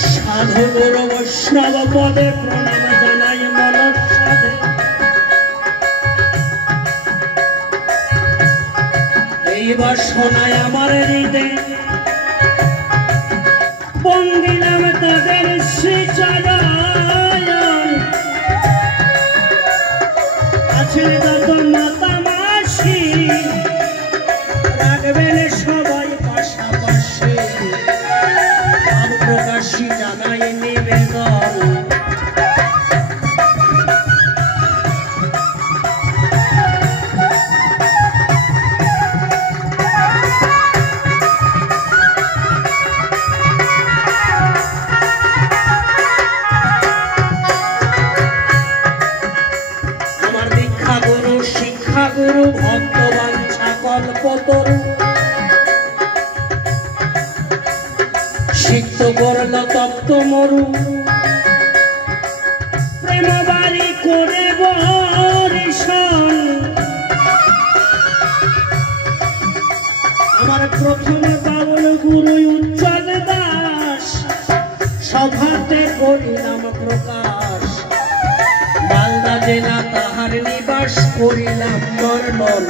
সাধু গুরু বৈষ্ণব পদে প্রণাম জানাই মনের সাধে। এইবার শোনায় আমার হৃদে বন্দিলাম তাদের শ্রীচরণ। আছেন যত মাতা মাসি রাখবেন সবাই পাশাপাশি। ভাব প্রকাশী জানাই নিবেদন। গুরু ভক্তবাঞ্ছা কল্পতরু সিক্ত করল তপ্ত মরু। প্রেম বাড়ি করে বরিশন আমার প্রথম বাউল গুরু উজ্জ্বল দাস। সভাতে করিলাম প্রকাশ মালদা জেলা তাহার নিবাস করিলাম বর্ণন।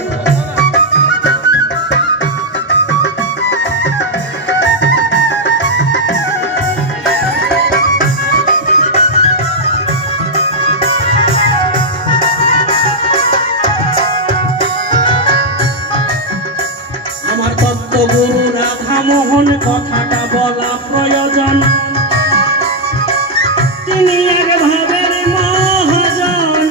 আমার তত্ত্বগুরু রাধামোহন কথাটা বলা প্রয়োজন। তিনি এক ভাবের মহাজন।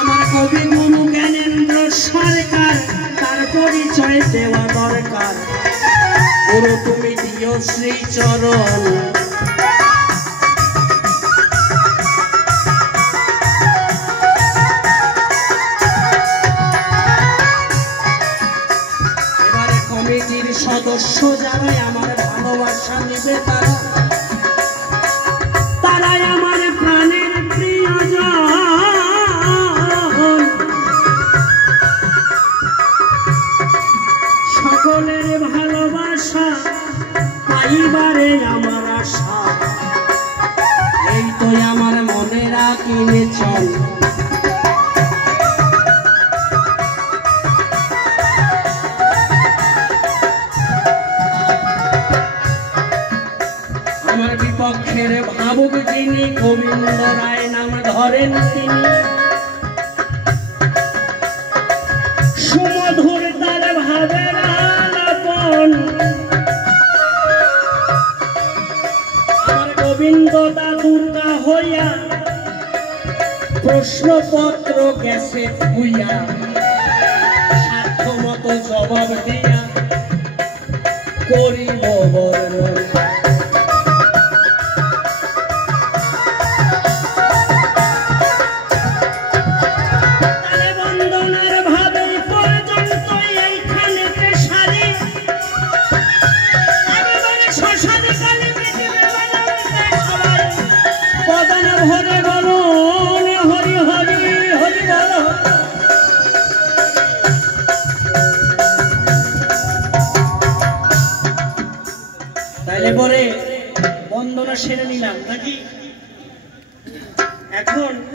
আমার কবিগুরু জ্ঞানেন্দ্র সরকার তার পরিচয় দেওয়া দরকার। গুরু তুমি দিও শ্রীচরণ। এবারে কমিটির সদস্য যারাই আমার ভালোবাসা নিবে তারাই আমার প্রাণের প্রিয়জন। সকলের ভালোবাসা পাইবারে আমার আশা। এই তো আমার মনে রাখিলে চল। আমার বিপক্ষের ভাবুক যিনি গোবিন্দ রায় নাম ধরেন তিনি। সুমধুর তার ভাবের আলাপন। আমার গোবিন্দ দা দুর্গা হইয়া প্রশ্নপত্র গেছে ধুইয়া। সাধ্য মতো জবাব দিয়া করিব বর্ণন। তাইলে পরে বন্দনা সেরে নিলাম নাকি?